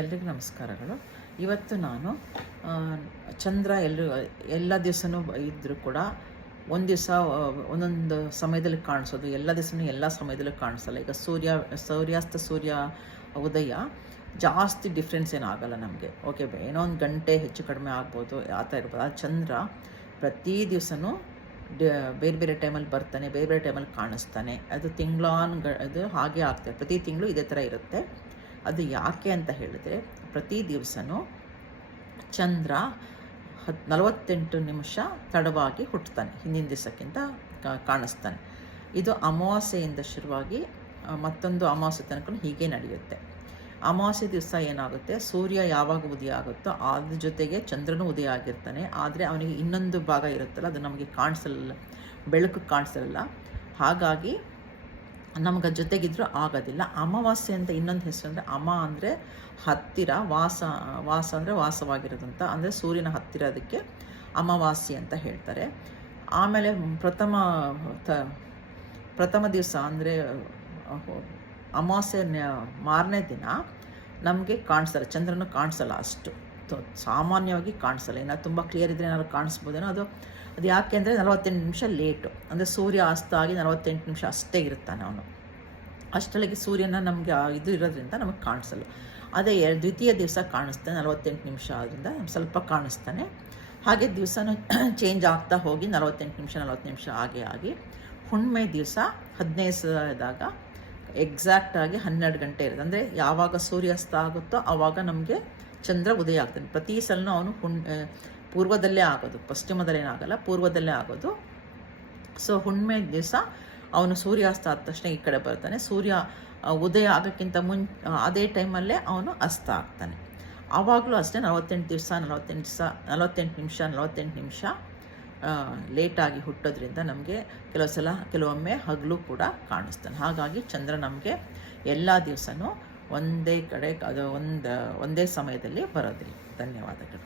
ಎಲ್ರಿಗೂ ನಮಸ್ಕಾರಗಳು. ಇವತ್ತು ನಾನು ಚಂದ್ರ ಎಲ್ಲ ದಿವಸನೂ ಇದ್ದರೂ ಕೂಡ ಒಂದು ದಿವಸ ಒಂದೊಂದು ಸಮಯದಲ್ಲಿ ಕಾಣಿಸೋದು, ಎಲ್ಲ ದಿವಸನೂ ಎಲ್ಲ ಸಮಯದಲ್ಲೂ ಕಾಣಿಸಲ್ಲ. ಈಗ ಸೂರ್ಯಾಸ್ತ ಸೂರ್ಯ ಉದಯ ಜಾಸ್ತಿ ಡಿಫ್ರೆನ್ಸ್ ಏನಾಗಲ್ಲ ನಮಗೆ. ಓಕೆ, ಏನೋ ಒಂದು ಗಂಟೆ ಹೆಚ್ಚು ಕಡಿಮೆ ಆಗ್ಬೋದು, ಆ ಥರ ಇರ್ಬೋದು. ಆ ಚಂದ್ರ ಪ್ರತಿ ದಿವಸನೂ ಬೇರೆ ಬೇರೆ ಟೈಮಲ್ಲಿ ಬರ್ತಾನೆ, ಬೇರೆ ಬೇರೆ ಟೈಮಲ್ಲಿ ಕಾಣಿಸ್ತಾನೆ. ಅದು ಅದು ಹಾಗೆ ಆಗ್ತದೆ. ಪ್ರತಿ ತಿಂಗಳು ಇದೇ ಥರ ಇರುತ್ತೆ. ಅದು ಯಾಕೆ ಅಂತ ಹೇಳಿದ್ರೆ, ಪ್ರತಿ ದಿವಸನೂ ಚಂದ್ರ 48 ನಿಮಿಷ ತಡವಾಗಿ ಹುಟ್ಟುತ್ತಾನೆ, ಹಿಂದಿನ ದಿವಸಕ್ಕಿಂತ ಕಾಣಿಸ್ತಾನೆ. ಇದು ಅಮಾವಾಸ್ಯೆಯಿಂದ ಶುರುವಾಗಿ ಮತ್ತೊಂದು ಅಮಾವಾಸ್ಯೆ ತನಕ ಹೀಗೆ ನಡೆಯುತ್ತೆ. ಅಮಾವಾಸ್ಯೆ ದಿವಸ ಏನಾಗುತ್ತೆ, ಸೂರ್ಯ ಯಾವಾಗ ಉದಯ ಆಗುತ್ತೋ ಅದ್ರ ಜೊತೆಗೆ ಚಂದ್ರನೂ ಉದಯ ಆಗಿರ್ತಾನೆ. ಆದರೆ ಅವನಿಗೆ ಇನ್ನೊಂದು ಭಾಗ ಇರುತ್ತಲ್ಲ, ಅದು ನಮಗೆ ಕಾಣಿಸಲ್ಲ, ಬೆಳಕು ಕಾಣಿಸಲ್ಲ. ಹಾಗಾಗಿ ನಮ್ಗೆ ಜೊತೆಗಿದ್ರೂ ಆಗೋದಿಲ್ಲ. ಅಮಾವಾಸ್ಯೆ ಅಂತ ಇನ್ನೊಂದು ಹೆಸರು ಅಂದರೆ, ಅಂದರೆ ಹತ್ತಿರ, ವಾಸ ಅಂದರೆ ವಾಸವಾಗಿರೋದಂತ, ಅಂದರೆ ಸೂರ್ಯನ ಹತ್ತಿರ, ಅದಕ್ಕೆ ಅಮಾವಾಸ್ಯೆ ಅಂತ ಹೇಳ್ತಾರೆ. ಆಮೇಲೆ ಪ್ರಥಮ ದಿವಸ ಅಂದರೆ ಅಮಾವಾಸ್ಯೆ ಮಾರನೇ ದಿನ ನಮಗೆ ಕಾಣಿಸಲ್ಲ, ಚಂದ್ರನು ಕಾಣಿಸಲ್ಲ. ಅಷ್ಟು ಸಾಮಾನ್ಯವಾಗಿ ಕಾಣಿಸಲ್ಲ. ಏನಾದ್ರು ತುಂಬ ಕ್ಲಿಯರ್ ಇದ್ದರೆ ಏನಾದ್ರು ಕಾಣಿಸ್ಬೋದೇನೋ. ಅದು ಯಾಕೆ ಅಂದರೆ 48 ನಿಮಿಷ ಲೇಟು, ಅಂದರೆ ಸೂರ್ಯ ಅಸ್ತ ಆಗಿ 48 ನಿಮಿಷ ಅಷ್ಟೇ ಇರುತ್ತಾನೆ ಅವನು. ಅಷ್ಟರೊಳಗೆ ಸೂರ್ಯನ ನಮಗೆ ಇದು ಇರೋದ್ರಿಂದ ನಮಗೆ ಕಾಣಿಸಲ್ಲ. ಅದೇ ದ್ವಿತೀಯ ದಿವಸ ಕಾಣಿಸ್ತಾನೆ, 48 ನಿಮಿಷ ಆದ್ದರಿಂದ ಸ್ವಲ್ಪ ಕಾಣಿಸ್ತಾನೆ. ಹಾಗೆ ದಿವಸನೂ ಚೇಂಜ್ ಆಗ್ತಾ ಹೋಗಿ 40 ನಿಮಿಷ ಆಗಿ ಹುಣ್ಣಿಮೆ ದಿವಸ 15ದಾಗ ಎಕ್ಸಾಕ್ಟಾಗಿ 12 ಗಂಟೆ ಇರುತ್ತೆ. ಅಂದರೆ ಯಾವಾಗ ಸೂರ್ಯಾಸ್ತ ಆಗುತ್ತೋ ಆವಾಗ ನಮಗೆ ಚಂದ್ರ ಉದಯ ಆಗ್ತಾನೆ. ಪ್ರತಿ ಸಲನೂ ಅವನು ಪೂರ್ವದಲ್ಲೇ ಆಗೋದು, ಪಶ್ಚಿಮದಲ್ಲೇನಾಗಲ್ಲ, ಪೂರ್ವದಲ್ಲೇ ಆಗೋದು. ಸೊ ಹುಣ್ಣಿಮೆ ದಿವಸ ಅವನು ಸೂರ್ಯಾಸ್ತ ಆದ ತಕ್ಷಣ ಈ ಕಡೆ ಬರ್ತಾನೆ. ಸೂರ್ಯ ಉದಯ ಆಗೋಕ್ಕಿಂತ ಅದೇ ಟೈಮಲ್ಲೇ ಅವನು ಅಸ್ತ ಆಗ್ತಾನೆ. ಆವಾಗಲೂ ಅಷ್ಟೇ 48 ನಿಮಿಷ ಲೇಟಾಗಿ ಹುಟ್ಟೋದ್ರಿಂದ ನಮಗೆ ಕೆಲವೊಮ್ಮೆ ಹಗಲು ಕೂಡ ಕಾಣಿಸ್ತಾನೆ. ಹಾಗಾಗಿ ಚಂದ್ರ ನಮಗೆ ಎಲ್ಲ ದಿವಸನೂ ಒಂದೇ ಕಡೆ, ಅದು ಒಂದೇ ಸಮಯದಲ್ಲಿ ಬರೋದಿಲ್ಲ. ಧನ್ಯವಾದಗಳು.